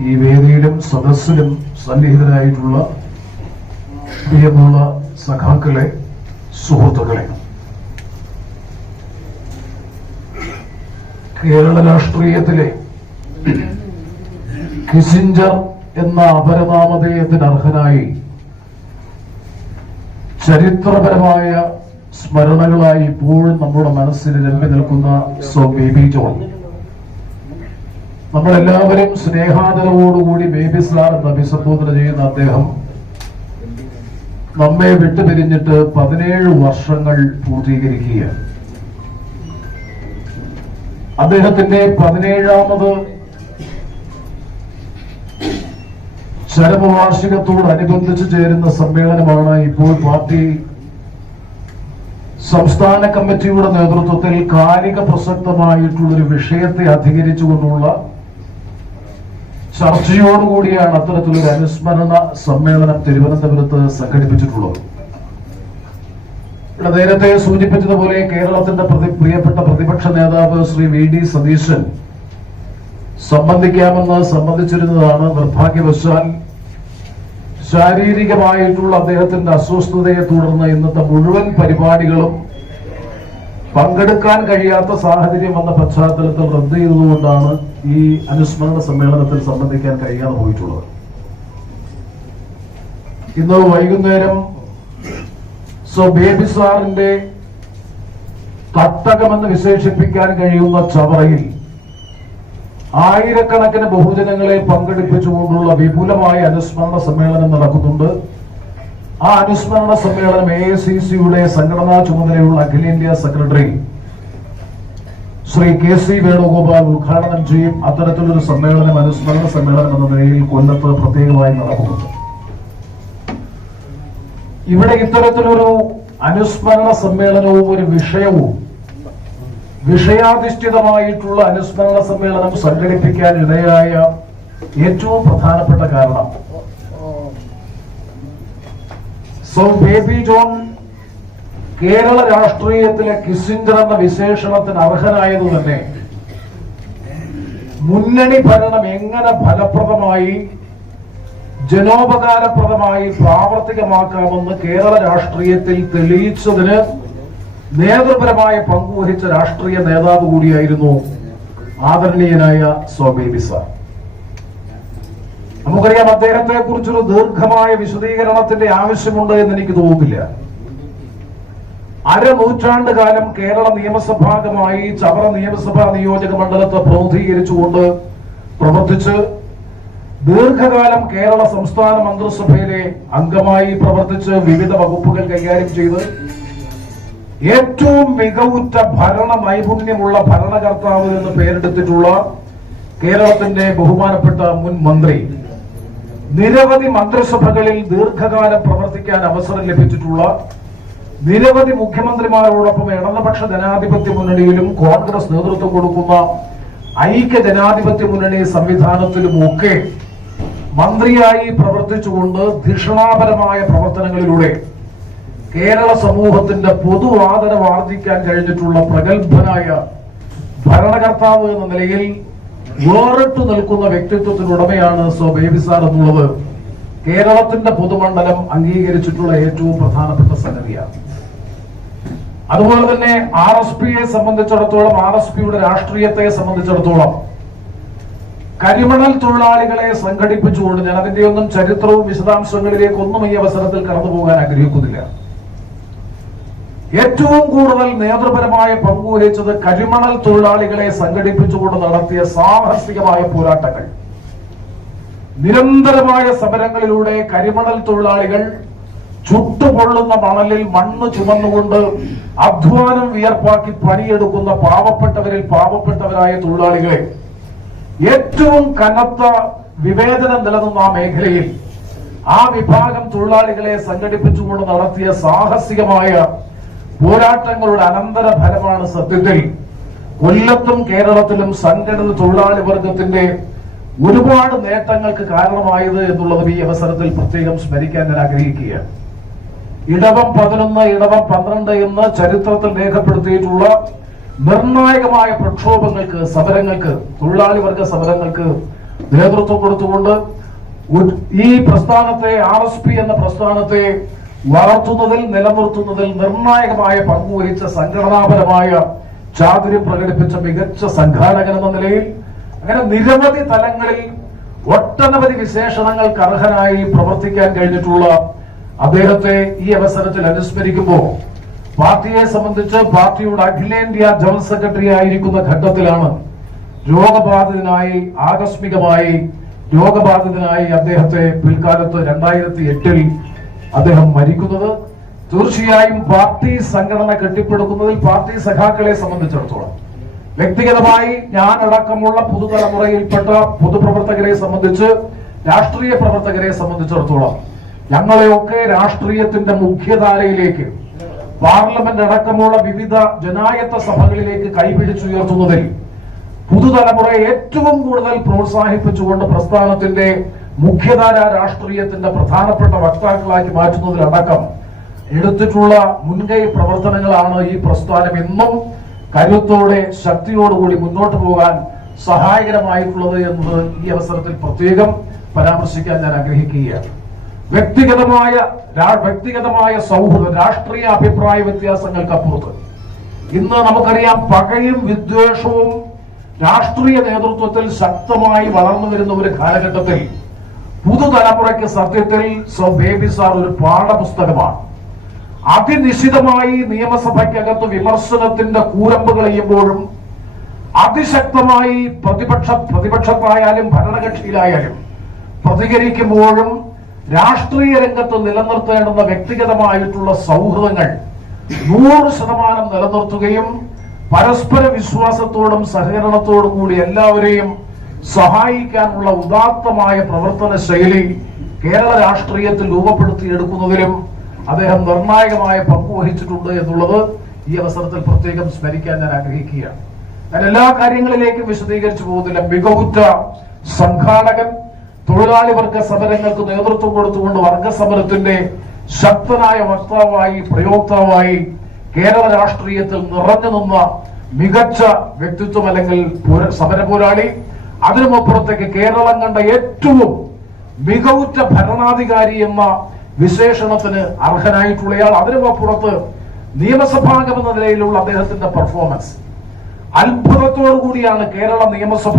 ഈ വേദിയിലും സദസ്സിലും സന്നിഹിതരായിട്ടുള്ള പ്രിയമുള്ള സഖാക്കളെ, സുഹൃത്തുക്കളെ, കേരള രാഷ്ട്രീയത്തിലെ കിസിഞ്ചർ എന്ന അപരനാമധേയത്തിന് അർഹനായി ചരിത്രപരമായ സ്മരണകളായി ഇപ്പോഴും നമ്മുടെ മനസ്സിൽ രമ്പി നിൽക്കുന്ന ബേബി ജോൺ, നമ്മളെല്ലാവരും സ്നേഹാദരവോടുകൂടി ബേബി സാർ എന്ന് അഭിസംബോധന ചെയ്യുന്ന അദ്ദേഹം നമ്മെ വിട്ടുപിരിഞ്ഞിട്ട് 17 വർഷങ്ങൾ പൂർത്തീകരിക്കുകയാണ്. അദ്ദേഹത്തിന്റെ 17ാമത് ചരമവാർഷികത്തോടനുബന്ധിച്ച് ചേരുന്ന സമ്മേളനമാണ് ഇപ്പോൾ പാർട്ടി സംസ്ഥാന കമ്മിറ്റിയുടെ നേതൃത്വത്തിൽ കാലിക പ്രസക്തമായിട്ടുള്ളൊരു വിഷയത്തെ അധികരിച്ചുകൊണ്ടുള്ള ചർച്ചയോടുകൂടിയാണ് അത്തരത്തിലൊരു അനുസ്മരണ സമ്മേളനം തിരുവനന്തപുരത്ത് സംഘടിപ്പിച്ചിട്ടുള്ളത്. ഇവിടെ നേരത്തെ സൂചിപ്പിച്ചതുപോലെ കേരളത്തിന്റെ പ്രിയപ്പെട്ട പ്രതിപക്ഷ നേതാവ് ശ്രീ VD സതീശൻ സംബന്ധിച്ചിരുന്നതാണ്. നിർഭാഗ്യവശാൽ ശാരീരികമായിട്ടുള്ള അദ്ദേഹത്തിന്റെ അസ്വസ്ഥതയെ തുടർന്ന് ഇന്നത്തെ മുഴുവൻ പരിപാടികളും പങ്കെടുക്കാൻ കഴിയാത്ത സാഹചര്യം വന്ന പശ്ചാത്തലത്തിൽ റദ്ദ് ചെയ്തതുകൊണ്ടാണ് ഈ അനുസ്മരണ സമ്മേളനത്തിൽ സംബന്ധിക്കാൻ കഴിയാതെ പോയിട്ടുള്ളത്. ഇന്ന് വൈകുന്നേരം ബേബി സാറിന്റെ തട്ടകമെന്ന് വിശേഷിപ്പിക്കാൻ കഴിയുന്ന ചവറയിൽ ആയിരക്കണക്കിന് ബഹുജനങ്ങളെ പങ്കെടുപ്പിച്ചുകൊണ്ടുള്ള വിപുലമായ അനുസ്മരണ സമ്മേളനം നടക്കുന്നുണ്ട്. ആ അനുസ്മരണ സമ്മേളനം AICCയുടെ സംഘടനാ ചുമതലയുള്ള അഖിലേന്ത്യാ സെക്രട്ടറി ശ്രീ KC വേണുഗോപാൽ ഉദ്ഘാടനം ചെയ്യും. അത്തരത്തിലൊരു സമ്മേളനം, അനുസ്മരണ സമ്മേളനം എന്ന നിലയിൽ കൊല്ലത്ത് പ്രത്യേകമായി നടക്കുന്നുണ്ട്. ഇവിടെ ഇത്തരത്തിലൊരു അനുസ്മരണ സമ്മേളനവും ഒരു വിഷയാധിഷ്ഠിതമായിട്ടുള്ള അനുസ്മരണ സമ്മേളനം സംഘടിപ്പിക്കാൻ ഇടയായ ഏറ്റവും പ്രധാനപ്പെട്ട കാരണം ബേബി ജോൺ കേരള രാഷ്ട്രീയത്തിലെ കിസിഞ്ചർ എന്ന വിശേഷണത്തിന് അർഹനായതു തന്നെ മുന്നണി ഭരണം എങ്ങനെ ഫലപ്രദമായി ജനോപകാരപ്രദമായി പ്രാവർത്തികമാക്കാമെന്ന് കേരള രാഷ്ട്രീയത്തിൽ തെളിയിച്ചതിന് നേതൃപരമായ പങ്കുവഹിച്ച രാഷ്ട്രീയ നേതാവ് കൂടിയായിരുന്നു ആദരണീയനായ ബേബി സാർ. നമുക്കറിയാം, അദ്ദേഹത്തെ കുറിച്ചൊരു ദീർഘമായ വിശദീകരണത്തിന്റെ ആവശ്യമുണ്ട് എന്ന് എനിക്ക് തോന്നുന്നില്ല. അരനൂറ്റാണ്ട് കാലം കേരള നിയമസഭാംഗമായി ചവറ നിയമസഭാ നിയോജക മണ്ഡലത്തെ പ്രതിനിധീകരിച്ചുകൊണ്ട് പ്രവർത്തിച്ച് ദീർഘകാലം കേരള സംസ്ഥാന മന്ത്രിസഭയിലെ അംഗമായി പ്രവർത്തിച്ച് വിവിധ വകുപ്പുകൾ കൈകാര്യം ചെയ്ത് ഏറ്റവും മികവുറ്റ ഭരണ നൈപുണ്യമുള്ള ഭരണകർത്താവ് എന്ന് പേരെടുത്തിട്ടുള്ള കേരളത്തിന്റെ ബഹുമാനപ്പെട്ട മുൻ മന്ത്രി, നിരവധി മന്ത്രിസഭകളിൽ ദീർഘകാലം പ്രവർത്തിക്കാൻ അവസരം ലഭിച്ചിട്ടുള്ള, നിരവധി മുഖ്യമന്ത്രിമാരോടൊപ്പം ഇടതുപക്ഷ ജനാധിപത്യ മുന്നണിയിലും കോൺഗ്രസ് നേതൃത്വം കൊടുക്കുന്ന ഐക്യ ജനാധിപത്യ മുന്നണി സംവിധാനത്തിലുമൊക്കെ മന്ത്രിയായി പ്രവർത്തിച്ചുകൊണ്ട് ധിഷണാപരമായ പ്രവർത്തനങ്ങളിലൂടെ കേരള സമൂഹത്തിന്റെ പൊതു ആദരവ് ആർജിക്കാൻ കഴിഞ്ഞിട്ടുള്ള പ്രഗത്ഭനായ ഭരണകർത്താവ് എന്ന നിലയിൽ വേറിട്ടു നിൽക്കുന്ന വ്യക്തിത്വത്തിനുടമയാണ് ബേബി സാർ എന്നുള്ളത് കേരളത്തിന്റെ പൊതുമണ്ഡലം അംഗീകരിച്ചിട്ടുള്ള ഏറ്റവും പ്രധാനപ്പെട്ട സംഗതിയാണ്. അതുപോലെ തന്നെ RSPയെ സംബന്ധിച്ചിടത്തോളം, RSPയുടെ രാഷ്ട്രീയത്തെ സംബന്ധിച്ചിടത്തോളം കരിമണൽ തൊഴിലാളികളെ സംഘടിപ്പിച്ചുകൊണ്ട്, ഞാൻ അതിന്റെ ഒന്നും ചരിത്രവും വിശദാംശങ്ങളിലേക്കൊന്നും ഈ അവസരത്തിൽ കടന്നുപോകാൻ ആഗ്രഹിക്കുന്നില്ല, ഏറ്റവും കൂടുതൽ നേതൃപരമായ പങ്കുവഹിച്ചത് കരിമണൽ തൊഴിലാളികളെ സംഘടിപ്പിച്ചുകൊണ്ട് നടത്തിയ സാഹസികമായ പോരാട്ടങ്ങൾ. നിരന്തരമായ സമരങ്ങളിലൂടെ കരിമണൽ തൊഴിലാളികൾ ചുട്ടുപൊള്ളുന്ന മണലിൽ മണ്ണ് ചുമന്നുകൊണ്ട് അധ്വാനം വിയർപ്പാക്കി പണിയെടുക്കുന്ന പാവപ്പെട്ടവരിൽ പാവപ്പെട്ടവരായ തൊഴിലാളികളെ ഏറ്റവും കനത്ത വിവേചനം നിലനിന്ന ആ മേഖലയിൽ ആ വിഭാഗം തൊഴിലാളികളെ സംഘടിപ്പിച്ചുകൊണ്ട് നടത്തിയ സാഹസികമായ പോരാട്ടങ്ങളുടെ അനന്തര ഫലമാണ് സത്യത്തിൽ കൊല്ലത്തും കേരളത്തിലും സംഘടിത തൊഴിലാളി വർഗത്തിന്റെ ഒരുപാട് നേട്ടങ്ങൾക്ക് കാരണമായത് എന്നുള്ളത് ഈ അവസരത്തിൽ പ്രത്യേകം സ്മരിക്കാൻ ഞാൻ ആഗ്രഹിക്കുകയാണ്. ഇടവം 11, ഇടവം 12 എന്ന് ചരിത്രത്തിൽ രേഖപ്പെടുത്തിയിട്ടുള്ള നിർണായകമായ പ്രക്ഷോഭങ്ങൾക്ക്, സമരങ്ങൾക്ക്, തൊഴിലാളി വർഗ സമരങ്ങൾക്ക് നേതൃത്വം കൊടുത്തുകൊണ്ട് ഈ പ്രസ്ഥാനത്തെ RSP എന്ന പ്രസ്ഥാനത്തെ വളർത്തുന്നതിൽ നിലനിർത്തുന്നതിൽ നിർണായകമായ പങ്കുവഹിച്ച സംഘടനാപരമായ ചാതുര്യം പ്രകടിപ്പിച്ച മികച്ച സംഘാടകൻ എന്ന നിലയിൽ അങ്ങനെ നിരവധി തലങ്ങളിൽ ഒട്ടനവധി വിശേഷണങ്ങൾക്ക് അർഹനായി പ്രവർത്തിക്കാൻ കഴിഞ്ഞിട്ടുള്ള അദ്ദേഹത്തെ ഈ അവസരത്തിൽ അനുസ്മരിക്കുമ്പോൾ പാർട്ടിയെ സംബന്ധിച്ച് പാർട്ടിയുടെ അഖിലേന്ത്യാ ജനറൽ സെക്രട്ടറി ആയിരിക്കുന്ന ഘട്ടത്തിലാണ് രോഗബാധിതനായി അദ്ദേഹത്തെ പിൽക്കാലത്ത് 2008 അദ്ദേഹം മരിക്കുന്നത്. തീർച്ചയായും പാർട്ടി സംഘടന കെട്ടിപ്പടുക്കുന്നതിൽ പാർട്ടി സഖാക്കളെ സംബന്ധിച്ചിടത്തോളം വ്യക്തിഗതമായി ഞാൻ അടക്കമുള്ള പുതുതലമുറയിൽപ്പെട്ട പൊതുപ്രവർത്തകരെ സംബന്ധിച്ച് രാഷ്ട്രീയ പ്രവർത്തകരെ സംബന്ധിച്ചിടത്തോളം ഞങ്ങളെയൊക്കെ രാഷ്ട്രീയത്തിന്റെ മുഖ്യധാരയിലേക്ക് പാർലമെന്റ് അടക്കമുള്ള വിവിധ ജനായത്ത സഭകളിലേക്ക് കൈപിടിച്ചുയർത്തുന്നതിൽ പുതുതലമുറയെ ഏറ്റവും കൂടുതൽ പ്രോത്സാഹിപ്പിച്ചുകൊണ്ട് പ്രസ്ഥാനത്തിന്റെ മുഖ്യധാര രാഷ്ട്രീയത്തിന്റെ പ്രധാനപ്പെട്ട വക്താക്കളാക്കി മാറ്റുന്നതിലടക്കം എടുത്തിട്ടുള്ള മുൻകൈ പ്രവർത്തനങ്ങളാണ് ഈ പ്രസ്ഥാനം ഇന്നും കരുത്തോടെ ശക്തിയോടുകൂടി മുന്നോട്ട് പോകാൻ സഹായകരമായിട്ടുള്ളത് എന്നത് ഈ അവസരത്തിൽ പ്രത്യേകം പരാമർശിക്കാൻ ഞാൻ ആഗ്രഹിക്കുകയാണ്. വ്യക്തിഗതമായ സൗഹൃദം, രാഷ്ട്രീയ അഭിപ്രായ വ്യത്യാസങ്ങൾക്കപ്പുറത്ത് ഇന്ന് നമുക്കറിയാം പകയും വിദ്വേഷവും രാഷ്ട്രീയ നേതൃത്വത്തിൽ ശക്തമായി വളർന്നു വരുന്ന ഒരു കാലഘട്ടത്തിൽ പുതുതലമുറയ്ക്ക് സത്യത്തിൽ ബേബി സാർ ഒരു പാഠപുസ്തകമാണ്. അതിനിശിതമായി നിയമസഭയ്ക്കകത്ത് വിമർശനത്തിന്റെ കൂരമ്പുകൾ ചെയ്യുമ്പോഴും അതിശക്തമായി പ്രതിപക്ഷത്തായാലും ഭരണകക്ഷിയിലായാലും പ്രതികരിക്കുമ്പോഴും രാഷ്ട്രീയ രംഗത്ത് നിലനിർത്തേണ്ടുന്ന വ്യക്തിഗതമായിട്ടുള്ള സൗഹൃദങ്ങൾ 100% നിലനിർത്തുകയും പരസ്പര വിശ്വാസത്തോടും സഹകരണത്തോടും കൂടി എല്ലാവരെയും സഹായിക്കാനുള്ള ഉദാത്തമായ പ്രവർത്തന ശൈലി കേരള രാഷ്ട്രീയത്തിൽ രൂപപ്പെടുത്തിയെടുക്കുന്നതിലും അദ്ദേഹം നിർണായകമായ പങ്കുവഹിച്ചിട്ടുണ്ട് എന്നുള്ളത് ഈ അവസരത്തിൽ പ്രത്യേകം സ്മരിക്കാൻ ഞാൻ ആഗ്രഹിക്കുകയാണ്. ഞാൻ എല്ലാ കാര്യങ്ങളിലേക്കും വിശദീകരിച്ചു പോകുന്നില്ല. മികവുറ്റ സംഘാടകൻ, തൊഴിലാളി വർഗ സമരങ്ങൾക്ക് നേതൃത്വം കൊടുത്തുകൊണ്ട് വർഗസമരത്തിന്റെ ശക്തനായ വക്താവായി പ്രയോക്താവായി കേരള രാഷ്ട്രീയത്തിൽ നിറഞ്ഞു നിന്ന മികച്ച വ്യക്തിത്വം അല്ലെങ്കിൽ സമര പോരാളി, അതിനുമപ്പുറത്തേക്ക് കേരളം കണ്ട ഏറ്റവും മികവുറ്റ ഭരണാധികാരി എന്ന വിശേഷണത്തിന് അർഹനായിട്ടുള്ളയാൾ, അതിനുമപ്പുറത്ത് നിയമസഭാംഗം എന്ന നിലയിലുള്ള അദ്ദേഹത്തിന്റെ പെർഫോമൻസ് അത്ഭുതത്തോടു കൂടിയാണ് കേരള നിയമസഭ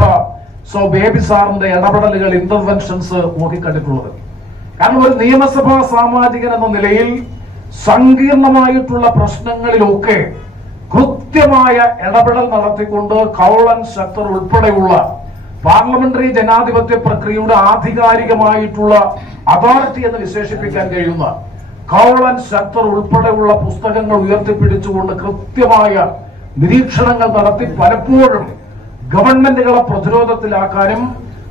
ബേബി സാറിന്റെ ഇടപെടലുകൾ, ഇന്റർവെൻഷൻസ് നോക്കിക്കണ്ടിട്ടുള്ളത്. കാരണം ഒരു നിയമസഭാ സാമാജികൻ എന്ന നിലയിൽ സങ്കീർണമായിട്ടുള്ള പ്രശ്നങ്ങളിലൊക്കെ കൃത്യമായ ഇടപെടൽ നടത്തിക്കൊണ്ട് കൗൾ ആൻഡ് ഷട്ടർ ഉൾപ്പെടെയുള്ള പാർലമെന്ററി ജനാധിപത്യ പ്രക്രിയയുടെ ആധികാരികമായിട്ടുള്ള അതോറിറ്റി എന്ന് വിശേഷിപ്പിക്കാൻ കഴിയുന്ന കൗൾ ആൻഡ് ഷട്ടർ ഉൾപ്പെടെയുള്ള പുസ്തകങ്ങൾ ഉയർത്തിപ്പിടിച്ചുകൊണ്ട് കൃത്യമായ നിരീക്ഷണങ്ങൾ നടത്തി പലപ്പോഴും ഗവൺമെന്റുകളെ പ്രതിരോധത്തിലാക്കാനും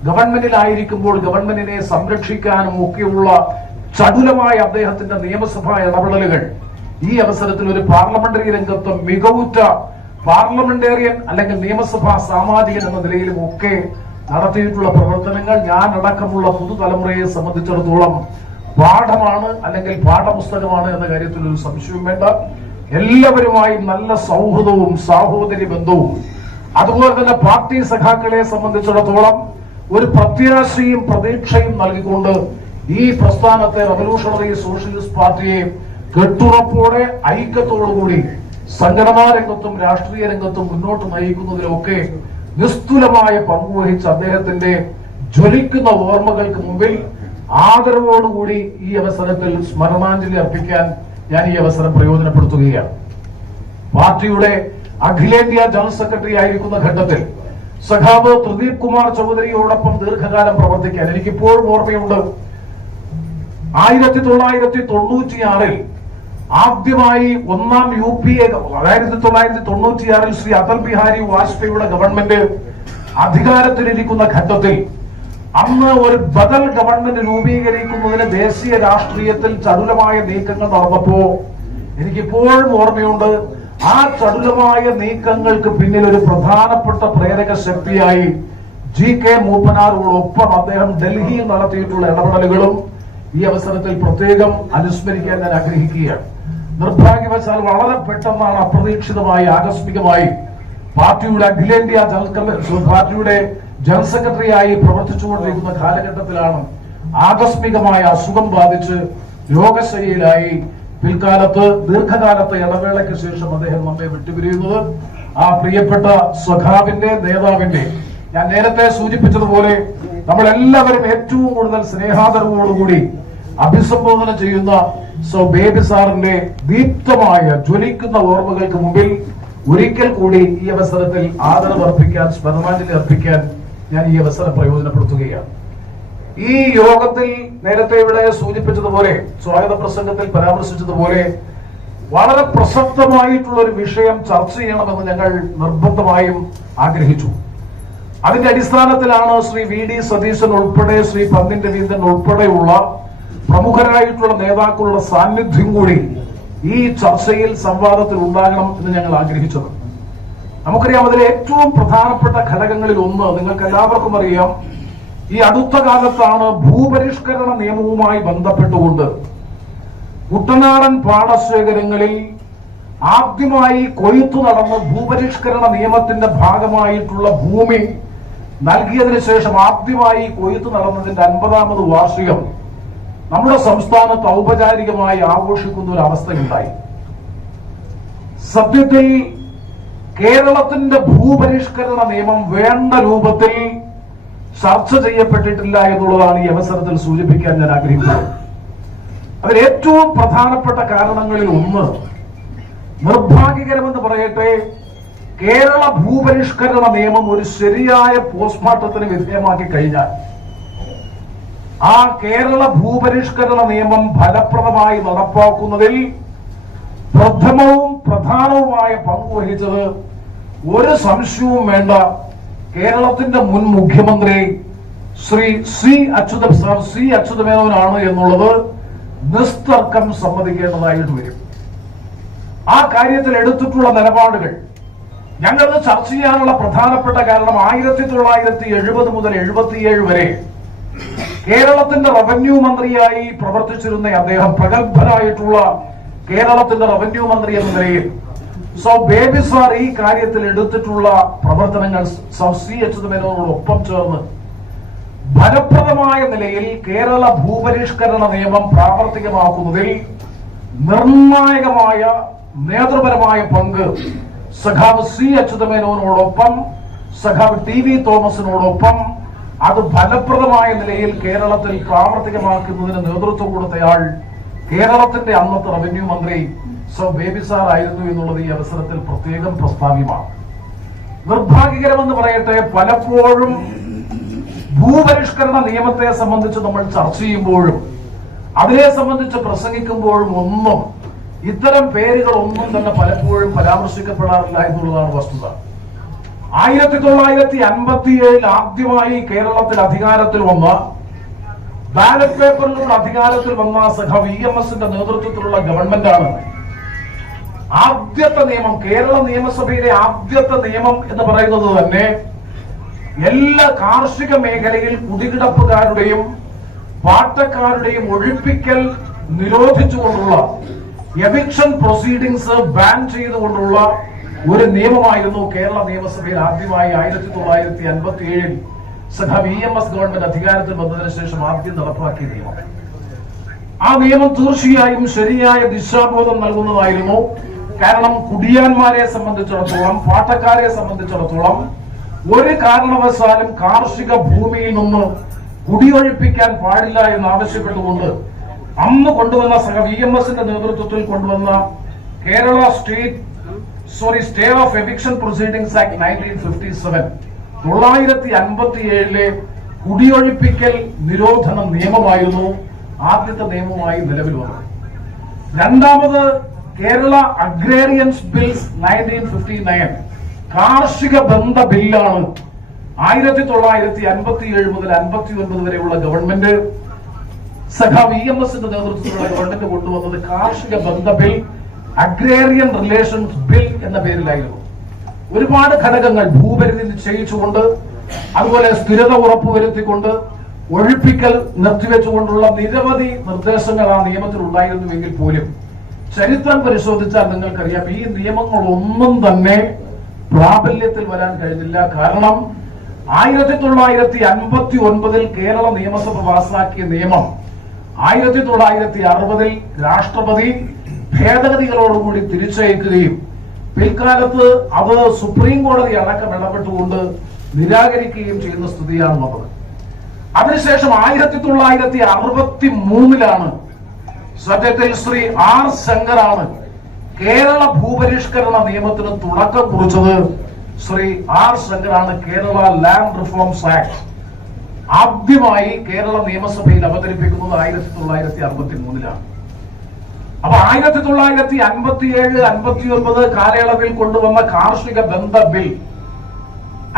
ഗവൺമെന്റിലായിരിക്കുമ്പോൾ ഗവൺമെന്റിനെ സംരക്ഷിക്കാനും ഒക്കെയുള്ള ചടുലമായ അദ്ദേഹത്തിന്റെ നിയമസഭാ ഇടപെടലുകൾ ഈ അവസരത്തിൽ ഒരു പാർലമെന്ററി രംഗത്ത് മികവുറ്റ പാർലമെന്റേറിയൻ അല്ലെങ്കിൽ നിയമസഭാ സാമാജികൻ എന്ന നിലയിലും ഒക്കെ നടത്തിയിട്ടുള്ള പ്രവർത്തനങ്ങൾ ഞാൻ അടക്കമുള്ള പുതുതലമുറയെ സംബന്ധിച്ചിടത്തോളം പാഠമാണ് അല്ലെങ്കിൽ പാഠപുസ്തകമാണ് എന്ന കാര്യത്തിൽ ഒരു സംശയവും വേണ്ട. എല്ലാവരുമായും നല്ല സൗഹൃദവും സാഹോദര്യ ബന്ധവും അതുപോലെ തന്നെ പാർട്ടി സഖാക്കളെ സംബന്ധിച്ചിടത്തോളം ഒരു പ്രത്യാശയും പ്രതീക്ഷയും നൽകിക്കൊണ്ട് ഈ പ്രസ്ഥാനത്തെ റവല്യൂഷണറി സോഷ്യലിസ്റ്റ് പാർട്ടിയെ കെട്ടുറപ്പോടെ ഐക്യത്തോടുകൂടി സംഘടനാ രംഗത്തും രാഷ്ട്രീയ രംഗത്തും മുന്നോട്ട് നയിക്കുന്നതിലൊക്കെ നിസ്തുലമായ പങ്കുവഹിച്ച അദ്ദേഹത്തിന്റെ ജ്വലിക്കുന്ന ഓർമ്മകൾക്ക് മുമ്പിൽ ആദരവോടുകൂടി ഈ അവസരത്തിൽ സ്മരണാഞ്ജലി അർപ്പിക്കാൻ ഞാൻ ഈ അവസരം പ്രയോജനപ്പെടുത്തുകയാണ്. പാർട്ടിയുടെ അഖിലേന്ത്യാ ജനറൽ സെക്രട്ടറി ആയിരിക്കുന്ന ഘട്ടത്തിൽ സഖാവ് പ്രദീപ് കുമാർ ചൗധരിയോടൊപ്പം ദീർഘകാലം പ്രവർത്തിക്കാൻ എനിക്കിപ്പോഴും ഓർമ്മയുണ്ട്. 1996 ആദ്യമായി ഒന്നാം UPA 1996 ശ്രീ അടൽ ബിഹാരി വാജ്പേയിയുടെ ഗവൺമെന്റ് അധികാരത്തിലിരിക്കുന്ന ഘട്ടത്തിൽ അന്ന് ഒരു ബദൽ ഗവൺമെന്റ് രൂപീകരിക്കുന്നതിന് ദേശീയ രാഷ്ട്രീയത്തിൽ ചടുലമായ നീക്കങ്ങൾ നടന്നപ്പോ എനിക്കിപ്പോഴും ഓർമ്മയുണ്ട്. ആ ചടുലമായ നീക്കങ്ങൾക്ക് പിന്നിൽ ഒരു പ്രധാനപ്പെട്ട പ്രേരക ശക്തിയായി GK മൂപ്പനാരോടൊപ്പം അദ്ദേഹം ഡൽഹിയിൽ നടത്തിയിട്ടുള്ള ഇടപെടലുകളും ഈ അവസരത്തിൽ പ്രത്യേകം അനുസ്മരിക്കാൻ ഞാൻ ആഗ്രഹിക്കുകയാണ്. നിർഭാഗ്യവശാൽ വളരെ പെട്ടെന്നാണ് അപ്രതീക്ഷിതമായി ആകസ്മികമായി പാർട്ടിയുടെ അഖിലേന്ത്യാ പാർട്ടിയുടെ ജനറൽ സെക്രട്ടറിയായി പ്രവർത്തിച്ചുകൊണ്ടിരിക്കുന്ന കാലഘട്ടത്തിലാണ് ആകസ്മികമായ അസുഖം ബാധിച്ച് രോഗശയ്യയിലായി. പിൽക്കാലത്ത് ദീർഘകാലത്തെ ഇടവേളയ്ക്ക് ശേഷം അദ്ദേഹം നമ്മെ വിട്ടുപിരിയുന്നത്. ആ പ്രിയപ്പെട്ട സഖാവിന്റെ നേതാവിന്റെ, ഞാൻ നേരത്തെ സൂചിപ്പിച്ചതുപോലെ നമ്മളെല്ലാവരും ഏറ്റവും കൂടുതൽ സ്നേഹാദരവോടുകൂടി അഭിസംബോധന ചെയ്യുന്ന ബേബി സാറിന്റെ ദീപ്തമായ ജ്വലിക്കുന്ന ഓർമ്മകൾക്ക് മുമ്പിൽ ഒരിക്കൽ കൂടി ഈ അവസരത്തിൽ ആദരവ് അർപ്പിക്കാൻ, സ്മരണാഞ്ജലി അർപ്പിക്കാൻ ഞാൻ ഈ അവസരം പ്രയോജനപ്പെടുത്തുകയാണ്. ഈ യോഗത്തിൽ നേരത്തെ ഇവിടെ സൂചിപ്പിച്ചതുപോലെ, സ്വാഗത പ്രസംഗത്തിൽ പരാമർശിച്ചതുപോലെ വളരെ പ്രസക്തമായിട്ടുള്ള ഒരു വിഷയം ചർച്ച ചെയ്യണമെന്ന് ഞങ്ങൾ നിർബന്ധമായും ആഗ്രഹിച്ചു. അതിന്റെ അടിസ്ഥാനത്തിലാണ് ശ്രീ വി ഡി സതീശൻ ഉൾപ്പെടെ, ശ്രീ പന്ന്യൻ രവീന്ദ്രൻ ഉൾപ്പെടെയുള്ള പ്രമുഖരായിട്ടുള്ള നേതാക്കളുടെ സാന്നിധ്യം കൂടി ഈ ചർച്ചയിൽ, സംവാദത്തിൽ ഉണ്ടാകണം എന്ന് ഞങ്ങൾ ആഗ്രഹിച്ചത്. നമുക്കറിയാം, അതിലെ ഏറ്റവും പ്രധാനപ്പെട്ട ഘടകങ്ങളിൽ ഒന്ന് നിങ്ങൾക്ക് എല്ലാവർക്കും അറിയാം. ഈ അടുത്ത കാലത്താണ് ഭൂപരിഷ്കരണ നിയമവുമായി ബന്ധപ്പെട്ടുകൊണ്ട് കുട്ടനാടൻ പാടശേഖരങ്ങളിൽ ആദ്യമായി കൊയ്ത്തു നടന്ന ഭൂപരിഷ്കരണ നിയമത്തിന്റെ ഭാഗമായിട്ടുള്ള ഭൂമി നൽകിയതിനു ശേഷം ആദ്യമായി കൊയ്ത്തു നടന്നതിന്റെ 50ാമത് വാർഷികം നമ്മുടെ സംസ്ഥാനത്ത് ഔപചാരികമായി ആഘോഷിക്കുന്ന ഒരു അവസ്ഥയുണ്ടായി. സത്യത്തിൽ കേരളത്തിന്റെ ഭൂപരിഷ്കരണ നിയമം വേണ്ട രൂപത്തിൽ ചർച്ച ചെയ്യപ്പെട്ടിട്ടില്ല എന്നുള്ളതാണ് ഈ അവസരത്തിൽ സൂചിപ്പിക്കാൻ ഞാൻ ആഗ്രഹിക്കുന്നത്. അതിൽ ഏറ്റവും പ്രധാനപ്പെട്ട കാരണങ്ങളിൽ ഒന്ന്, നിർഭാഗ്യകരമെന്ന് പറയട്ടെ, കേരള ഭൂപരിഷ്കരണ നിയമം ഒരു ശരിയായ പോസ്റ്റ്മോർട്ടത്തിന് വിധേയമാക്കി കഴിഞ്ഞാൽ ആ കേരള ഭൂപരിഷ്കരണ നിയമം ഫലപ്രദമായി നടപ്പാക്കുന്നതിൽ പ്രഥമവും പ്രധാനവുമായ പങ്കുവഹിച്ചത് ഒരു സംശയവും വേണ്ട കേരളത്തിന്റെ മുൻ മുഖ്യമന്ത്രി ശ്രീ സി അച്യുതമേനോനാണ് എന്നുള്ളത് നിസ്തർക്കം സമ്മതിക്കേണ്ടതായിട്ട് വരും. ആ കാര്യത്തിൽ എടുത്തിട്ടുള്ള നിലപാടുകൾ ഞങ്ങളത് ചർച്ച ചെയ്യാനുള്ള പ്രധാനപ്പെട്ട കാരണം 1970 മുതൽ 77 വരെ കേരളത്തിന്റെ റവന്യൂ മന്ത്രിയായി പ്രവർത്തിച്ചിരുന്ന അദ്ദേഹം, പ്രഗത്ഭനായിട്ടുള്ള കേരളത്തിന്റെ റവന്യൂ മന്ത്രി എന്ന നിലയിൽ ബേബി സാർ ഈ കാര്യത്തിൽ എടുത്തിട്ടുള്ള പ്രവർത്തനങ്ങൾ സി അച്യുതമേനോനോടൊപ്പം ചേർന്ന് ഫലപ്രദമായ നിലയിൽ കേരള ഭൂപരിഷ്കരണ നിയമം പ്രാവർത്തികമാക്കുന്നതിൽ നിർണായകമായ നേതൃപരമായ പങ്ക് സഖാവ് സി അച്യുതമേനോനോടൊപ്പം, സഖാവ് ടി വി തോമസിനോടൊപ്പം അത് ഫലപ്രദമായ നിലയിൽ കേരളത്തിൽ പ്രാവർത്തികമാക്കുന്നതിന് നേതൃത്വം കൊടുത്തയാൾ കേരളത്തിന്റെ അന്നത്തെ റവന്യൂ മന്ത്രി ബേബി സാർ ആയിരുന്നു എന്നുള്ളത് ഈ അവസരത്തിൽ പ്രത്യേകം പ്രസ്താവ്യമാണ്. നിർഭാഗ്യകരമെന്ന് പറയട്ടെ, പലപ്പോഴും ഭൂപരിഷ്കരണ നിയമത്തെ സംബന്ധിച്ച് നമ്മൾ ചർച്ച ചെയ്യുമ്പോഴും അതിനെ സംബന്ധിച്ച് പ്രസംഗിക്കുമ്പോഴും ഒന്നും ഇത്തരം പേരുകൾ ഒന്നും തന്നെ പലപ്പോഴും പരാമർശിക്കപ്പെടാറില്ല എന്നുള്ളതാണ് വസ്തുത. 1957 ആദ്യമായി കേരളത്തിൽ അധികാരത്തിൽ വന്ന, ബാലറ്റ് പേപ്പറിലൂടെ അധികാരത്തിൽ വന്ന സഖാവ് EMSന്റെ നേതൃത്വത്തിലുള്ള ഗവൺമെന്റാണ് ആദ്യത്തെ നിയമം, കേരള നിയമസഭയിലെ ആദ്യത്തെ നിയമം എന്ന് പറയുന്നത് തന്നെ എല്ലാ കാർഷിക മേഖലയിൽ കുടികിടപ്പുകാരുടെയും പാട്ടക്കാരുടെയും ഒഴിപ്പിക്കൽ നിരോധിച്ചുകൊണ്ടുള്ള, എവിക്ഷൻ പ്രൊസീഡിങ്സ് ബാൻ ചെയ്തുകൊണ്ടുള്ള ഒരു നിയമമായിരുന്നു കേരള നിയമസഭയിൽ ആദ്യമായി 1957 സഖാവ് EMS ഗവൺമെന്റ് അധികാരത്തിൽ വന്നതിന് ശേഷം ആദ്യം നടപ്പാക്കിയ നിയമം. ആ നിയമം തീർച്ചയായും ശരിയായ ദിശാബോധം നൽകുന്നതായിരുന്നു. കാരണം കുടിയാന്മാരെ സംബന്ധിച്ചിടത്തോളം, പാട്ടക്കാരെ സംബന്ധിച്ചിടത്തോളം ഒരു കാരണവശാലും കാർഷിക ഭൂമിയിൽ നിന്ന് കുടിയൊഴിപ്പിക്കാൻ പാടില്ല എന്നാവശ്യപ്പെട്ടുകൊണ്ട് അന്ന് കൊണ്ടുവന്ന സഖാവ് EMSന്റെ നേതൃത്വത്തിൽ കൊണ്ടുവന്ന Kerala stay of eviction proceedings act 1957 1957 കുടിയൊഴിപ്പിക്കൽ നിരോധന നിയമമായിരുന്നു ആദ്യത്തെ നിയമമായി നിലവിൽ വന്നത്. രണ്ടാമത് കേരള അഗ്രേറിയൻസ് ബിൽസ് 1959 കാർഷിക ബന്ധ ബില്ലാണ് 1957 മുതൽ 59 വരെയുള്ള ഗവൺമെന്റ്, സഖാവ് EMSന്റെ നേതൃത്വത്തിലുള്ള ഗവൺമെന്റ് കൊണ്ടുവന്നത് കാർഷിക ബന്ധ ബിൽ, അഗ്രേറിയൻ റിലേഷൻസ് ബിൽ എന്ന പേരിലായിരുന്നു. ഒരുപാട് ഘടകങ്ങൾ ഭൂപരിധി നിശ്ചയിച്ചുകൊണ്ട്, അതുപോലെ സ്ഥിരത ഉറപ്പുവരുത്തിക്കൊണ്ട്, ഒഴിപ്പിക്കൽ നിർത്തിവെച്ചുകൊണ്ടുള്ള നിരവധി നിർദ്ദേശങ്ങൾ ആ നിയമത്തിൽ ഉണ്ടായിരുന്നുവെങ്കിൽ പോലും ചരിത്രം പരിശോധിച്ചാൽ നിങ്ങൾക്കറിയാം ഈ നിയമങ്ങളൊന്നും തന്നെ പ്രാബല്യത്തിൽ വരാൻ കഴിഞ്ഞില്ല. കാരണം 1959 കേരള നിയമസഭ പാസാക്കിയ നിയമം 1960 രാഷ്ട്രപതി ഭേദഗതികളോടുകൂടി തിരിച്ചയക്കുകയും പിൽക്കാലത്ത് അത് സുപ്രീം കോടതി അടക്കം ഇടപെട്ടുകൊണ്ട് നിരാകരിക്കുകയും ചെയ്യുന്ന സ്ഥിതിയാണ് വന്നത്. അതിനുശേഷം 1963 സത്യത്തിൽ ശ്രീ ആർ ശങ്കറാണ് കേരള ഭൂപരിഷ്കരണ നിയമത്തിന് തുടക്കം കുറിച്ചത്. ശ്രീ ആർ ശങ്കറാണ് കേരള ലാൻഡ് റിഫോംസ് ആക്ട് ആദ്യമായി കേരള നിയമസഭയിൽ അവതരിപ്പിക്കുന്നത് 1963. അപ്പൊ 1957-59 കാലയളവിൽ കൊണ്ടുവന്ന കാർഷിക ബന്ധ ബിൽ,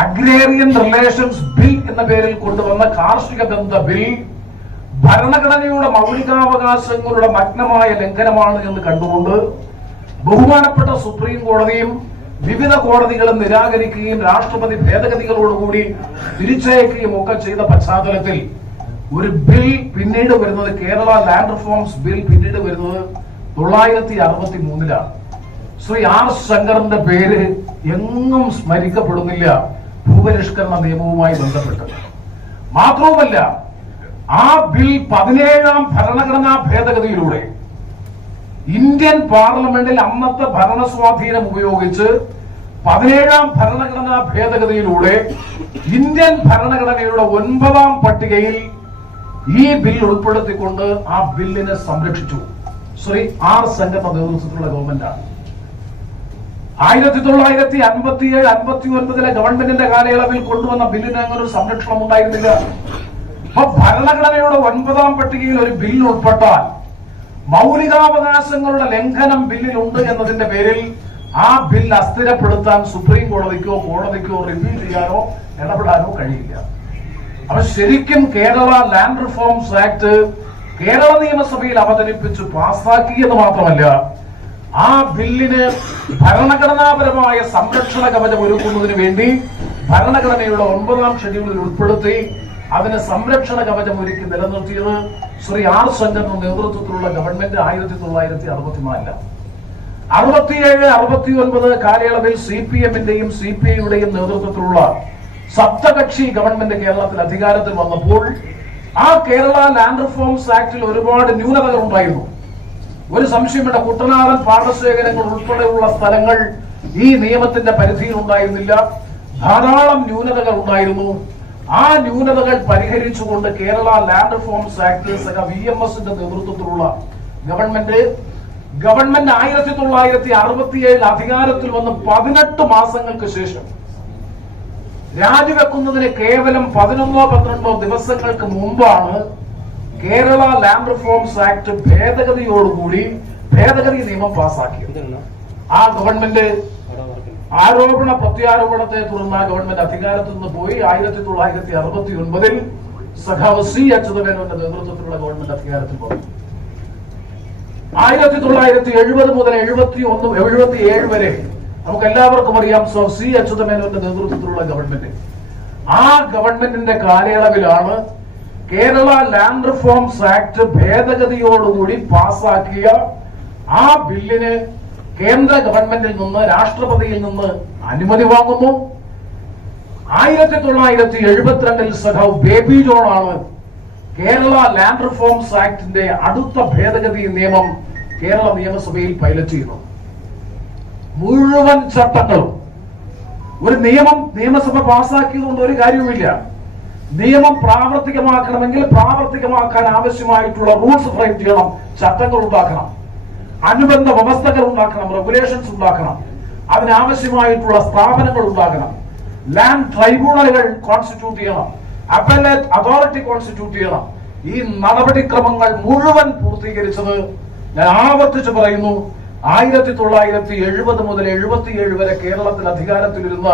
അഗ്രേറിയൻ റിലേഷൻസ് ബിൽ എന്ന പേരിൽ കൊണ്ടുവന്ന കാർഷിക ബന്ധ ബിൽ ഭരണഘടനയുടെ മൗലികാവകാശങ്ങളുടെ നഗ്നമായ ലംഘനമാണ് എന്ന് കണ്ടുകൊണ്ട് ബഹുമാനപ്പെട്ട സുപ്രീം കോടതിയും വിവിധ കോടതികളും നിരാകരിക്കുകയും രാഷ്ട്രപതി ഭേദഗതികളോടുകൂടി തിരിച്ചയക്കുകയും ഒക്കെ ചെയ്ത പശ്ചാത്തലത്തിൽ ഒരു ബിൽ പിന്നീട് വരുന്നത്, കേരള ലാൻഡ് റിഫോംസ് ബിൽ പിന്നീട് വരുന്നത് 1963. ശ്രീ ആർ ശങ്കറിന്റെ പേര് എങ്ങും സ്മരിക്കപ്പെടുന്നില്ല ഭൂപരിഷ്കരണ നിയമവുമായി ബന്ധപ്പെട്ട്. മാത്രവുമല്ല, ആ ബിൽ 17ാം ഭരണഘടനാ ഭേദഗതിയിലൂടെ ഇന്ത്യൻ പാർലമെന്റിൽ അന്നത്തെ ഭരണസ്വാധീനം ഉപയോഗിച്ച് 17ാം ഭരണഘടനാ ഭേദഗതിയിലൂടെ ഇന്ത്യൻ ഭരണഘടനയുടെ 9ാം പട്ടികയിൽ ഈ ബിൽ ഉൾപ്പെടുത്തിക്കൊണ്ട് ആ ബില്ലിനെ സംരക്ഷിച്ചു ശ്രീ ആർ ശങ്കറിന്റെ നേതൃത്വത്തിലുള്ള ഗവൺമെന്റാണ്. 1957-59 ഗവൺമെന്റിന്റെ കാലയളവിൽ കൊണ്ടുവന്ന ബില്ലിന് അങ്ങനെ ഒരു സംരക്ഷണം ഉണ്ടായിരുന്നില്ല. അപ്പൊ ഭരണഘടനയുടെ 9ാം പട്ടികയിൽ ഒരു ബിൽ ഉൾപ്പെട്ടാൽ മൗലികാവകാശങ്ങളുടെ ലംഘനം ബില്ലിലുണ്ട് എന്നതിന്റെ പേരിൽ ആ ബിൽ അസ്ഥിരപ്പെടുത്താൻ സുപ്രീം കോടതിക്കോ റിവ്യൂ ചെയ്യാനോ ഇടപെടാനോ കഴിയില്ല. അപ്പൊ ശരിക്കും Kerala land reforms act Kerala നിയമസഭയിൽ അവതരിപ്പിച്ച് പാസാക്കിയെന്ന് മാത്രമല്ല, ആ ബില്ലിന് ഭരണഘടനാപരമായ സംരക്ഷണ കവചം ഒരുക്കുന്നതിന് വേണ്ടി ഭരണഘടനയുടെ 9ാം ഷെഡ്യൂളിൽ ഉൾപ്പെടുത്തി അതിന് സംരക്ഷണ കവചം ഒരുക്കി നിലനിർത്തിയത് ശ്രീ ആർ ശങ്കറിന്റെ നേതൃത്വത്തിലുള്ള ഗവൺമെന്റ് 1964. 67-69 കാലയളവിൽ CPM-ന്റെയും CPI-യുടെയും നേതൃത്വത്തിലുള്ള സപ്തകക്ഷി ഗവൺമെന്റ് കേരളത്തിൽ അധികാരത്തിൽ വന്നപ്പോൾ ആ കേരള ലാൻഡ് റിഫോംസ് ആക്ടിൽ ഒരുപാട് ന്യൂനതകൾ ഉണ്ടായിരുന്നു. ഒരു സംശയമില്ല, കുട്ടനാടൻ പാടശേഖരങ്ങൾ ഉൾപ്പെടെയുള്ള സ്ഥലങ്ങൾ ഈ നിയമത്തിന്റെ പരിധിയിൽ ഉണ്ടായിരുന്നില്ല. ധാരാളം ന്യൂനതകൾ ഉണ്ടായിരുന്നു. ആ ന്യൂനതകൾ പരിഹരിച്ചുകൊണ്ട് കേരള ലാൻഡ് റിഫോംസ് ആക്ട് VMS-ന്റെ നേതൃത്വത്തിലുള്ള ഗവൺമെന്റ് 1967 അധികാരത്തിൽ വന്ന് 18 മാസങ്ങൾക്ക് ശേഷം രാജിവെക്കുന്നതിന് കേവലം 11-12 ദിവസങ്ങൾക്ക് മുമ്പാണ് കേരള ലാൻഡ് റിഫോംസ് ആക്ട് ഭേദഗതി നിയമം പാസാക്കിയത്. ആ ഗവൺമെന്റ് ആരോപണ പ്രത്യാരോപണത്തെ തുടർന്ന് ആ ഗവൺമെന്റ് അധികാരത്തിൽ നിന്ന് പോയി. 1969 സഖാവ് C അച്യുതമേനോന്റെ നേതൃത്വത്തിലുള്ള ഗവൺമെന്റ് അധികാരത്തിൽ വന്നു. 1970 മുതൽ 77 വരെ നമുക്ക് എല്ലാവർക്കും അറിയാം C അച്യുതമേനോന്റെ നേതൃത്വത്തിലുള്ള ഗവൺമെന്റ്. ആ ഗവൺമെന്റിന്റെ കാലയളവിലാണ് കേരള ലാൻഡ് റിഫോംസ് ആക്ട് ഭേദഗതിയോടുകൂടി പാസാക്കിയ ആ ബില്ലിന് കേന്ദ്ര ഗവൺമെന്റിൽ നിന്ന്, രാഷ്ട്രപതിയിൽ നിന്ന് അനുമതി വാങ്ങുന്നു. 1972 സഖാവ് ബേബി ജോൺ ആണ് കേരള ലാൻഡ് റിഫോംസ് ആക്ടിന്റെ അടുത്ത ഭേദഗതി നിയമം കേരള നിയമസഭയിൽ പൈലറ്റ് ചെയ്യുന്നു. മുഴുവൻ ചട്ടങ്ങളും ഒരു നിയമസഭ പാസാക്കിയതുകൊണ്ട് ഒരു കാര്യവുമില്ല. നിയമം പ്രാവർത്തികമാക്കണമെങ്കിൽ പ്രാവർത്തികമാക്കാൻ ആവശ്യമായിട്ടുള്ള റൂൾസ് ഫ്രെയിം ചെയ്യണം, ചട്ടങ്ങൾ ഉണ്ടാക്കണം, അനുബന്ധ വ്യവസ്ഥകൾ ഉണ്ടാക്കണം, റെഗുലേഷൻസ് ഉണ്ടാക്കണം, അതിനാവശ്യമായിട്ടുള്ള സ്ഥാപനങ്ങൾ ഉണ്ടാക്കണം, ലാൻഡ് ട്രൈബ്യൂണലുകൾ കോൺസ്റ്റിറ്റ്യൂട്ട് ചെയ്യണം, അപ്പലേറ്റ് അതോറിറ്റി കോൺസ്റ്റിറ്റ്യൂട്ട് ചെയ്യണം. ഈ നടപടിക്രമങ്ങൾ മുഴുവൻ പൂർത്തീകരിച്ചത്, ഞാൻ ആവർത്തിച്ച് പറയുന്നു, 1970 മുതൽ 77 വരെ കേരളത്തിൽ അധികാരത്തിലിരുന്ന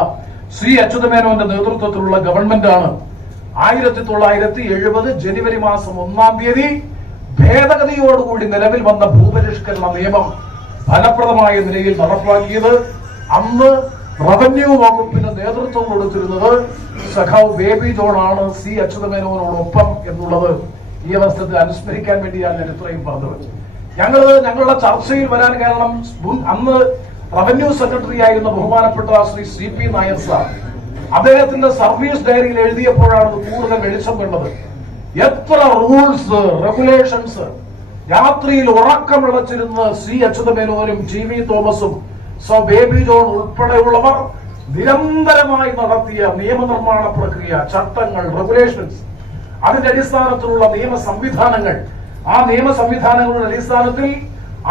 C അച്യുതമേനോന്റെ നേതൃത്വത്തിലുള്ള ഗവൺമെന്റാണ് 1970 ജനുവരി മാസം 1-ാം തീയതി ഭേദഗതിയോടുകൂടി നിലവിൽ വന്ന ഭൂപരിഷ്കരണ നിയമം ഫലപ്രദമായ നിലയിൽ നടപ്പാക്കിയത്. അന്ന് റവന്യൂ വകുപ്പിന് നേതൃത്വം കൊടുത്തിരുന്നത് സഖാവ് ബേബി ജോൺ ആണ്, C അച്യുതമേനോനോടൊപ്പം എന്നുള്ളത് ഈ അവസരത്തിൽ അനുസ്മരിക്കാൻ വേണ്ടിയാണ് ഞാൻ ഇത്രയും പറഞ്ഞത്. ഞങ്ങളുടെ ചർച്ചയിൽ വരാൻ കാരണം, അന്ന് റവന്യൂ സെക്രട്ടറി ആയിരുന്ന ബഹുമാനപ്പെട്ട ശ്രീ CP നായർ സാർ അദ്ദേഹത്തിന്റെ സർവീസ് ഡയറിയിൽ എഴുതിയപ്പോഴാണ് കൂടുതൽ വെളിച്ചം കണ്ടത്. എത്ര റൂൾസ് റെഗുലേഷൻസ് രാത്രിയിൽ ഉറക്കം വിളച്ചിരുന്ന് സി അച്യുതമേനോനും ടി വി തോമസും ബേബി ജോൺ ഉൾപ്പെടെയുള്ളവർ നിരന്തരമായി നടത്തിയ നിയമനിർമ്മാണ പ്രക്രിയ, ചട്ടങ്ങൾ, റെഗുലേഷൻസ്, അതിന്റെ അടിസ്ഥാനത്തിലുള്ള നിയമ സംവിധാനങ്ങൾ, ആ നിയമ സംവിധാനങ്ങളുടെ അടിസ്ഥാനത്തിൽ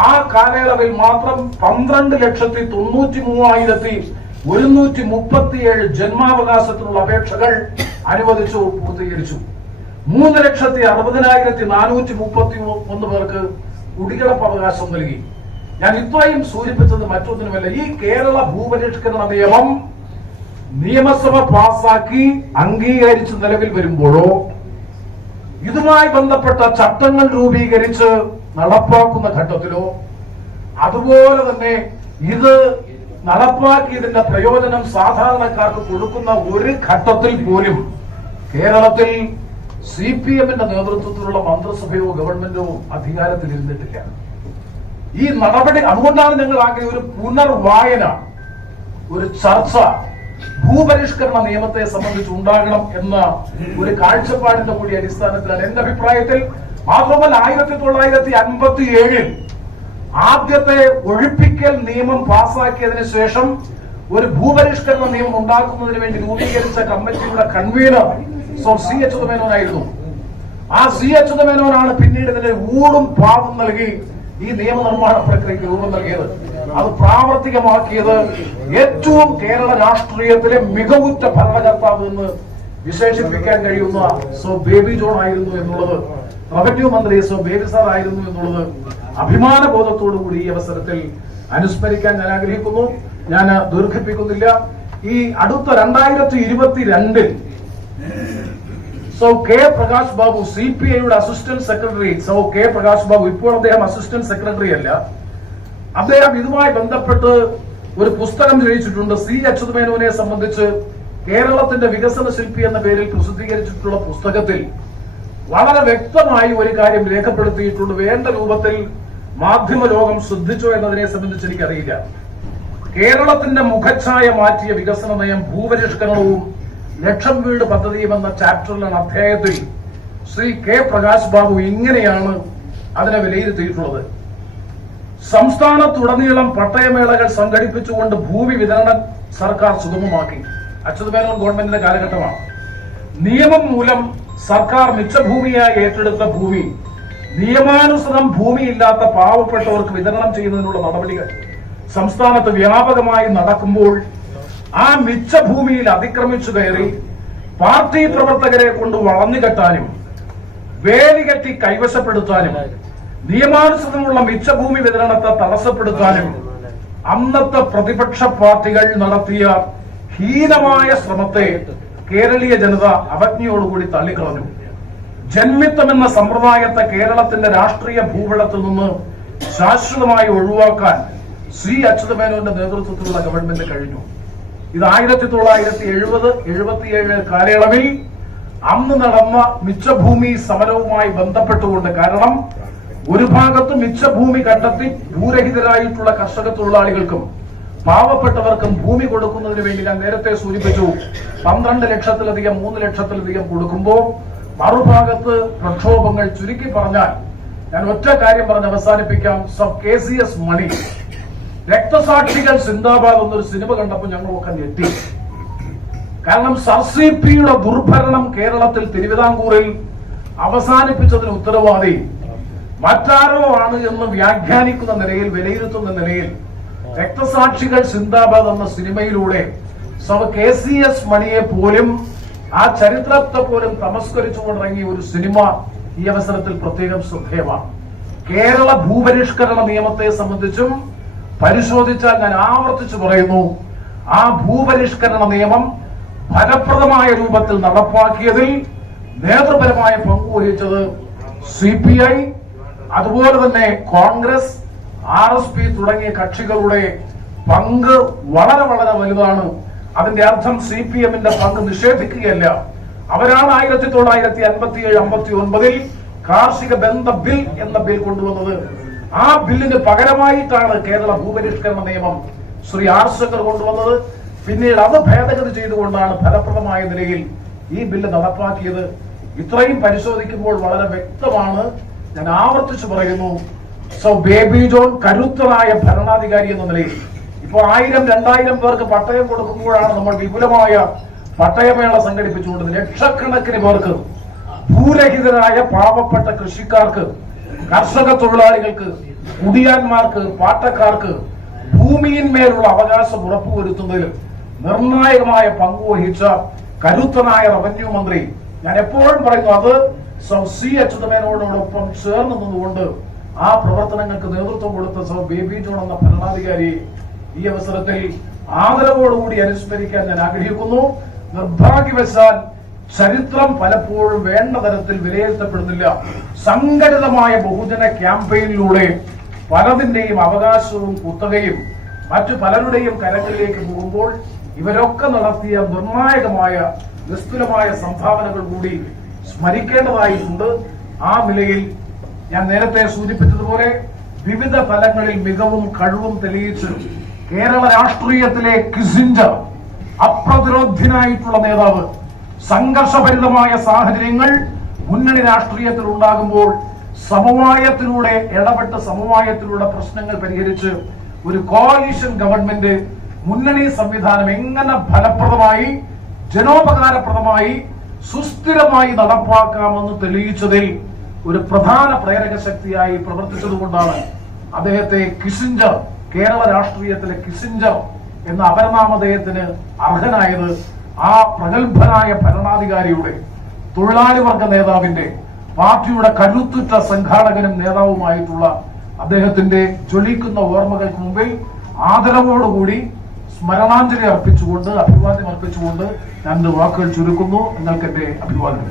ആ കാലയളവിൽ മാത്രം 12,93,137 ജന്മാവകാശത്തിനുള്ള അപേക്ഷകൾ അനുവദിച്ചു, പൂർത്തീകരിച്ചു. 3,60,431 പേർക്ക് കുടികിടപ്പ് അവകാശം നൽകി. ഞാൻ ഇത്രയും സൂചിപ്പിച്ചത് മറ്റൊന്നിനുമല്ല, ഈ കേരള ഭൂപരിഷ്കരണ നിയമം നിയമസഭ പാസാക്കി അംഗീകരിച്ച് നിലവിൽ വരുമ്പോഴോ ഇതുമായി ബന്ധപ്പെട്ട ചട്ടങ്ങൾ രൂപീകരിച്ച് നടപ്പാക്കുന്ന ഘട്ടത്തിലോ, അതുപോലെ തന്നെ ഇത് നടപ്പാക്കിയതിന്റെ പ്രയോജനം സാധാരണക്കാർക്ക് കൊടുക്കുന്ന ഒരു ഘട്ടത്തിൽ പോലും കേരളത്തിൽ CPM-ന്റെ നേതൃത്വത്തിലുള്ള മന്ത്രിസഭയോ ഗവൺമെന്റോ അധികാരത്തിലിരുന്നിട്ടില്ല. ഈ നടപടി അതുകൊണ്ടാണ് ഞങ്ങൾ ആകെ ഒരു പുനർവായന, ഒരു ചർച്ച ഭൂപരിഷ്കരണ നിയമത്തെ സംബന്ധിച്ച് ഉണ്ടാകണം എന്ന ഒരു കാഴ്ചപ്പാടിന്റെ കൂടി അടിസ്ഥാനത്തിലാണ് എന്റെ അഭിപ്രായത്തിൽ. മാത്രമല്ല 1957 ആദ്യത്തെ ഒഴിപ്പിക്കൽ നിയമം പാസാക്കിയതിനു ശേഷം ഒരു ഭൂപരിഷ്കരണ നിയമം ഉണ്ടാക്കുന്നതിന് വേണ്ടി രൂപീകരിച്ച കമ്മിറ്റിയുടെ കൺവീനർ സി അച്യുതമേനോനായിരുന്നു. ആ സി അച്യുതമേനോനാണ് പിന്നീട് ഇതിന്റെ ഊടും പാവും നൽകി ഈ നിയമനിർമ്മാണ പ്രക്രിയയ്ക്ക് രൂപം നൽകിയത്. അത് പ്രാവർത്തികമാക്കിയത് ഏറ്റവും കേരള രാഷ്ട്രീയത്തിലെ മികവുറ്റ ഭരണകർത്താവ് എന്ന് വിശേഷിപ്പിക്കാൻ കഴിയുന്ന ബേബി ജോൺ ആയിരുന്നു എന്നുള്ളത്, റവന്യൂ മന്ത്രി ബേബി സാർ ആയിരുന്നു എന്നുള്ളത് അഭിമാന ബോധത്തോടുകൂടി ഈ അവസരത്തിൽ അനുസ്മരിക്കാൻ ഞാൻ ആഗ്രഹിക്കുന്നു. ഞാൻ ദീർഘിപ്പിക്കുന്നില്ല. ഈ അടുത്ത 2022 കെ പ്രകാശ് ബാബു, CPI-യുടെ assistant secretary K Prakash Babu, ഇപ്പോൾ അദ്ദേഹം അസിസ്റ്റന്റ് സെക്രട്ടറി അല്ല, അദ്ദേഹം ഇതുമായി ബന്ധപ്പെട്ട് ഒരു പുസ്തകം രചിച്ചിട്ടുണ്ട്. സി അച്യുതമേനോനെ സംബന്ധിച്ച് കേരളത്തിന്റെ വികസന ശില്പി എന്ന പേരിൽ പ്രസിദ്ധീകരിച്ചിട്ടുള്ള പുസ്തകത്തിൽ വളരെ വ്യക്തമായി ഒരു കാര്യം രേഖപ്പെടുത്തിയിട്ടുണ്ട്. വേണ്ട രൂപത്തിൽ മാധ്യമ ലോകം ശ്രദ്ധിച്ചോ എന്നതിനെ സംബന്ധിച്ച് എനിക്കറിയില്ല. കേരളത്തിന്റെ മുഖച്ഛായ മാറ്റിയ വികസന നയം, ഭൂപരിഷ്കരണവും ലക്ഷം വീട് പദ്ധതിയും എന്ന ചാപ്റ്ററിലാണ്, അധ്യായത്തിൽ ശ്രീ കെ പ്രകാശ് ബാബു ഇങ്ങനെയാണ് അതിനെ വിലയിരുത്തിയിട്ടുള്ളത്. സംസ്ഥാനത്തുടനീളം പട്ടയമേളകൾ സംഘടിപ്പിച്ചുകൊണ്ട് ഭൂമി വിതരണം സർക്കാർ സുഗമമാക്കി. അച്യുതമേനോൻ ഗവൺമെന്റിന്റെ കാലഘട്ടമാണ്. നിയമം മൂലം സർക്കാർ മിച്ചഭൂമിയായി ഏറ്റെടുത്ത ഭൂമി നിയമാനുസൃതം ഭൂമിയില്ലാത്ത പാവപ്പെട്ടവർക്ക് വിതരണം ചെയ്യുന്നതിനുള്ള നടപടികൾ സംസ്ഥാനത്ത് വ്യാപകമായി നടക്കുമ്പോൾ ആ മിച്ചഭൂമിയിൽ അതിക്രമിച്ചു കയറി പാർട്ടി പ്രവർത്തകരെ കൊണ്ട് വളഞ്ഞുകെട്ടാനും വേലികെട്ടി കൈവശപ്പെടുത്താനും നിയമാനുസൃതമുള്ള മിച്ചഭൂമി വിതരണത്തെ തടസ്സപ്പെടുത്താനും അന്നത്തെ പ്രതിപക്ഷ പാർട്ടികൾ നടത്തിയ ഹീനമായ ശ്രമത്തെ കേരളീയ ജനത അവജ്ഞയോടുകൂടി തള്ളിക്കളഞ്ഞു. ജന്മിത്വമെന്ന സമ്പ്രദായത്തെ കേരളത്തിന്റെ രാഷ്ട്രീയ ഭൂപടത്തിൽ നിന്ന് ശാശ്വതമായി ഒഴിവാക്കാൻ സി അച്യുതമേനോന്റെ നേതൃത്വത്തിലുള്ള ഗവൺമെന്റ് കഴിഞ്ഞു. ഇത് 1970-77 കാലയളവിൽ അന്ന് നടന്ന മിച്ചഭൂമി സമരവുമായി ബന്ധപ്പെട്ടുകൊണ്ട്, കാരണം ഒരു ഭാഗത്ത് മിച്ചഭൂമി കണ്ടെത്തി ഭൂരഹിതരായിട്ടുള്ള കർഷക തൊഴിലാളികൾക്കും പാവപ്പെട്ടവർക്കും ഭൂമി കൊടുക്കുന്നതിന് വേണ്ടി ഞാൻ നേരത്തെ സൂചിപ്പിച്ചു 12 ലക്ഷത്തിലധികം 3 ലക്ഷത്തിലധികം കൊടുക്കുമ്പോൾ മറുഭാഗത്ത് പ്രക്ഷോഭങ്ങൾ. ചുരുക്കി പറഞ്ഞാൽ ഞാൻ ഒറ്റ കാര്യം പറഞ്ഞ് അവസാനിപ്പിക്കാം. KCS മണി, രക്തസാക്ഷികൾ സിന്ദാബാദ് എന്നൊരു സിനിമ കണ്ടപ്പോൾ ഞങ്ങളൊക്കെ ഞെട്ടി. കാരണം CPI-യുടെ ദുർഭരണം കേരളത്തിൽ തിരുവിതാംകൂറിൽ അവസാനിപ്പിച്ചതിന് ഉത്തരവാദി മറ്റാരോ ആണ് എന്ന് വ്യാഖ്യാനിക്കുന്ന നിലയിൽ, വിലയിരുത്തുന്ന നിലയിൽ രക്തസാക്ഷികൾ സിന്ദാബാദ് എന്ന സിനിമയിലൂടെ KCS മണിയെ പോലും ആ ചരിത്രത്തെ പോലും തമസ്കരിച്ചുകൊണ്ടിറങ്ങിയ ഒരു സിനിമ ഈ അവസരത്തിൽ പ്രത്യേകം ശ്രദ്ധേയമാണ്. കേരള ഭൂപരിഷ്കരണ നിയമത്തെ സംബന്ധിച്ചും പരിശോധിച്ചാൽ ഞാൻ ആവർത്തിച്ചു പറയുന്നു, ആ ഭൂപരിഷ്കരണ നിയമം ഫലപ്രദമായ രൂപത്തിൽ നടപ്പാക്കിയതിൽ നേതൃപരമായ പങ്കുവഹിച്ചത് CPI, അതുപോലെ തന്നെ കോൺഗ്രസ്, RSP തുടങ്ങിയ കക്ഷികളുടെ പങ്ക് വളരെ വളരെ വലുതാണ്. അതിന്റെ അർത്ഥം CPM-ന്റെ പങ്ക് നിഷേധിക്കുകയല്ല. അവരാണ് 1957-59 കാർഷിക ബന്ധ ബിൽ എന്ന ബിൽ കൊണ്ടുവന്നത്. ആ ബില്ലിന് പകരമായിട്ടാണ് കേരള ഭൂപരിഷ്കരണ നിയമം ശ്രീ R. ശങ്കർ കൊണ്ടുവന്നത്. പിന്നീട് അത് ഭേദഗതി ചെയ്തുകൊണ്ടാണ് ഫലപ്രദമായ നിലയിൽ ഈ ബില്ല് നടപ്പാക്കിയത്. ഇത്രയും പരിശോധിക്കുമ്പോൾ വളരെ വ്യക്തമാണ്. ഞാൻ ആവർത്തിച്ചു പറയുന്നു, ബേബി ജോൺ കരുത്തനായ ഭരണാധികാരി എന്ന നിലയിൽ ഇപ്പോൾ 1000-2000 പേർക്ക് പട്ടയം കൊടുക്കുമ്പോഴാണ് നമ്മൾ വിപുലമായ പട്ടയമേള സംഘടിപ്പിച്ചുകൊണ്ട് ലക്ഷക്കണക്കിന് പേർക്ക്, ഭൂരഹിതരായ പാവപ്പെട്ട കൃഷിക്കാർക്ക്, കർഷക തൊഴിലാളികൾക്ക്, കുടിയാന്മാർക്ക്, പാട്ടക്കാർക്ക് ഭൂമിയിന്മേലുള്ള അവകാശം ഉറപ്പുവരുത്തുന്നതിൽ നിർണായകമായ പങ്കുവഹിച്ച കരുത്തനായ റവന്യൂ മന്ത്രി. ഞാൻ എപ്പോഴും പറയുന്നു, അത് സി അച്യുതമേനോടൊപ്പം ചേർന്ന് നിന്നുകൊണ്ട് ആ പ്രവർത്തനങ്ങൾക്ക് നേതൃത്വം കൊടുത്ത ബേബി ജോൺ എന്ന ഭരണാധികാരി ഈ അവസരത്തിൽ ആദരവോടുകൂടി അനുസ്മരിക്കാൻ ഞാൻ ആഗ്രഹിക്കുന്നു. നിർഭാഗ്യവശാൽ ചരിത്രം പലപ്പോഴും വേണ്ട തരത്തിൽ വിലയിരുത്തപ്പെടുന്നില്ല. സംഘടിതമായ ബഹുജന ക്യാമ്പയിനിലൂടെ പലതിന്റെയും അവകാശവും കുത്തകയും മറ്റു പലരുടെയും കരങ്ങളിലേക്ക് പോകുമ്പോൾ ഇവരൊക്കെ നടത്തിയ നിർണായകമായ നിസ്തുലമായ സംഭാവനകൾ കൂടി സ്മരിക്കേണ്ടതായിട്ടുണ്ട്. ആ നിലയിൽ ഞാൻ നേരത്തെ സൂചിപ്പിച്ചതുപോലെ വിവിധ തലങ്ങളിൽ മികവും കഴിവും തെളിയിച്ച് കേരള രാഷ്ട്രീയത്തിലെ കിസിഞ്ചർ, അപ്രതിരോധ്യനായിട്ടുള്ള നേതാവ്, സംഘർഷഭരിതമായ സാഹചര്യങ്ങൾ മുന്നണി രാഷ്ട്രീയത്തിൽ ഉണ്ടാകുമ്പോൾ സമവായത്തിലൂടെ ഇടപെട്ട് സമവായത്തിലൂടെ പ്രശ്നങ്ങൾ പരിഹരിച്ച് ഒരു കോalition ഗവൺമെന്റ് മുന്നണി സംവിധാനം എങ്ങനെ ഫലപ്രദമായി, ജനോപകാരപ്രദമായി, സുസ്ഥിരമായി നടപ്പാക്കാമെന്ന് തെളിയിച്ചതിൽ ഒരു പ്രധാന പ്രേരക ശക്തിയായി പ്രവർത്തിച്ചതുകൊണ്ടാണ് അദ്ദേഹത്തെ കിസിഞ്ചർ, കേരള രാഷ്ട്രീയത്തിലെ കിസിഞ്ചർ എന്ന അപരനാമധേയത്തിന് അർഹനായത്. ആ പ്രഗത്ഭനായ ഭരണാധികാരിയുടെ, തൊഴിലാളി വർഗ നേതാവിന്റെ, പാർട്ടിയുടെ കരുത്തുറ്റ സംഘാടകനും നേതാവുമായിട്ടുള്ള അദ്ദേഹത്തിന്റെ ജ്വലിക്കുന്ന ഓർമ്മകൾക്ക് മുമ്പിൽ ആദരവോടുകൂടി സ്മരണാഞ്ജലി അർപ്പിച്ചുകൊണ്ട്, അഭിവാദ്യം അർപ്പിച്ചുകൊണ്ട് ഞാൻ വാക്കുകൾ ചുരുക്കുന്നു. നിങ്ങൾക്ക് എന്റെ അഭിവാദ്യം.